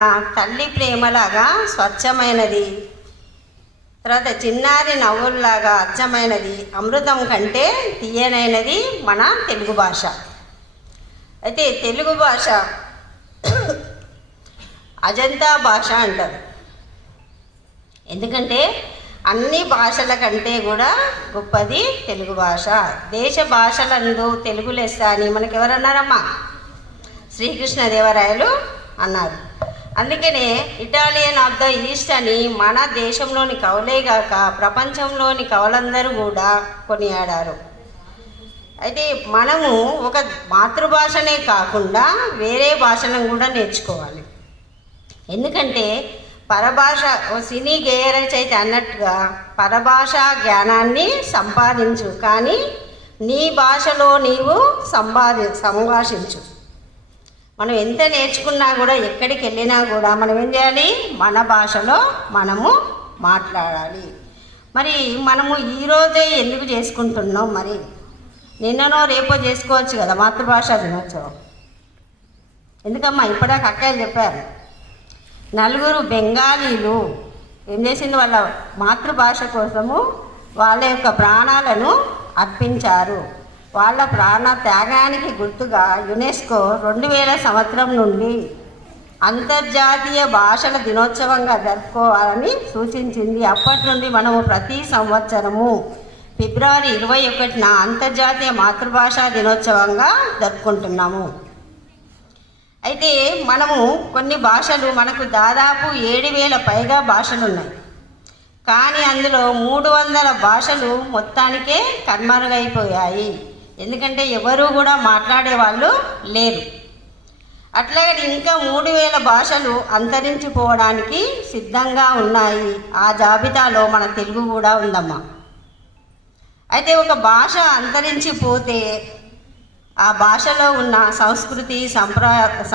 తల్లి ప్రేమలాగా స్వచ్ఛమైనది, తర్వాత చిన్నారి నవ్వుల్లాగా అచ్చమైనది, అమృతం కంటే తీయనైనది మన తెలుగు భాష. అయితే తెలుగు భాష అజంతా భాష అంటారు. ఎందుకంటే అన్ని భాషల కంటే కూడా గొప్పది తెలుగు భాష. దేశ భాషలందు తెలుగు లెస్స అని మనకు ఎవరన్నారమ్మా? శ్రీకృష్ణదేవరాయలు అన్నారు. అందుకనే ఇటాలియన్ ఆఫ్ ద ఈస్ట్ అని మన దేశంలోని కవులేగాక ప్రపంచంలోని కవులందరూ కూడా కొనియాడారు. అయితే మనము ఒక మాతృభాషనే కాకుండా వేరే భాషలను కూడా నేర్చుకోవాలి. ఎందుకంటే పరభాష, సినీ గేయ రచయిత అన్నట్టుగా పరభాషా జ్ఞానాన్ని సంపాదించు, కానీ నీ భాషలో నీవు సంభాషించు. మనం ఎంత నేర్చుకున్నా కూడా ఎక్కడికి వెళ్ళినా కూడా మనం ఏం చేయాలి? మన భాషలో మనము మాట్లాడాలి. మరి మనము ఈరోజే ఎందుకు చేసుకుంటున్నాం? మరి నిన్ననో రేపో చేసుకోవచ్చు కదా మాతృభాష దినోత్సవం. ఎందుకమ్మా? ఇప్పటిదాకా అక్కయ్యలు చెప్పారు, నలుగురు బెంగాలీలు ఏం చేసింది? వాళ్ళ మాతృభాష కోసము వాళ్ళ యొక్క ప్రాణాలను అర్పించారు. వాళ్ళ ప్రాణ త్యాగానికి గుర్తుగా యునెస్కో 2000 సంవత్సరం నుండి అంతర్జాతీయ భాషల దినోత్సవంగా జరుపుకోవాలని సూచించింది. అప్పటి నుండి మనము ప్రతి సంవత్సరము ఫిబ్రవరి 21న అంతర్జాతీయ మాతృభాషా దినోత్సవంగా జరుపుకుంటున్నాము. అయితే మనము కొన్ని భాషలు, మనకు దాదాపు 7000 పైగా భాషలు ఉన్నాయి. కానీ అందులో 300 భాషలు మొత్తానికే కనుమరుగైపోయాయి. ఎందుకంటే ఎవరు కూడా మాట్లాడే వాళ్ళు లేరు. అట్లాగే ఇంకా 3000 భాషలు అంతరించిపోవడానికి సిద్ధంగా ఉన్నాయి. ఆ జాబితాలో మన తెలుగు కూడా ఉందమ్మా. అయితే ఒక భాష అంతరించిపోతే ఆ భాషలో ఉన్న సంస్కృతి,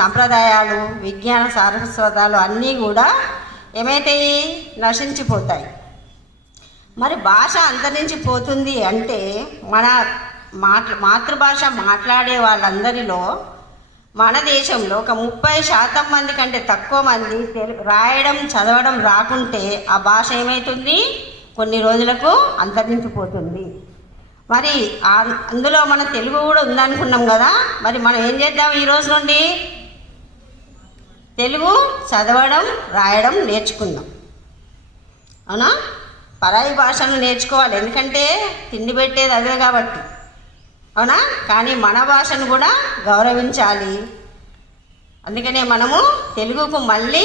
సంప్రదాయాలు, విజ్ఞాన సారస్వతాలు అన్నీ కూడా ఏమైతాయి? నశించిపోతాయి. మరి భాష అంతరించిపోతుంది అంటే మన మాతృభాష మాట్లాడే వాళ్ళందరిలో మన దేశంలో ఒక 30% మంది కంటే తక్కువ మంది రాయడం చదవడం రాకుంటే ఆ భాష ఏమవుతుంది? కొన్ని రోజులకు అంతరించిపోతుంది. మరి అందులో మన తెలుగు కూడా ఉందనుకున్నాం కదా. మరి మనం ఏం చేద్దాం? ఈ రోజు నుండి తెలుగు చదవడం రాయడం నేర్చుకుందాం. అవునా? పరాయి భాషను నేర్చుకోవాలి, ఎందుకంటే తిండి పెట్టేది అవే కాబట్టి. అవునా? కానీ మన భాషను కూడా గౌరవించాలి. అందుకనే మనము తెలుగుకు మళ్ళీ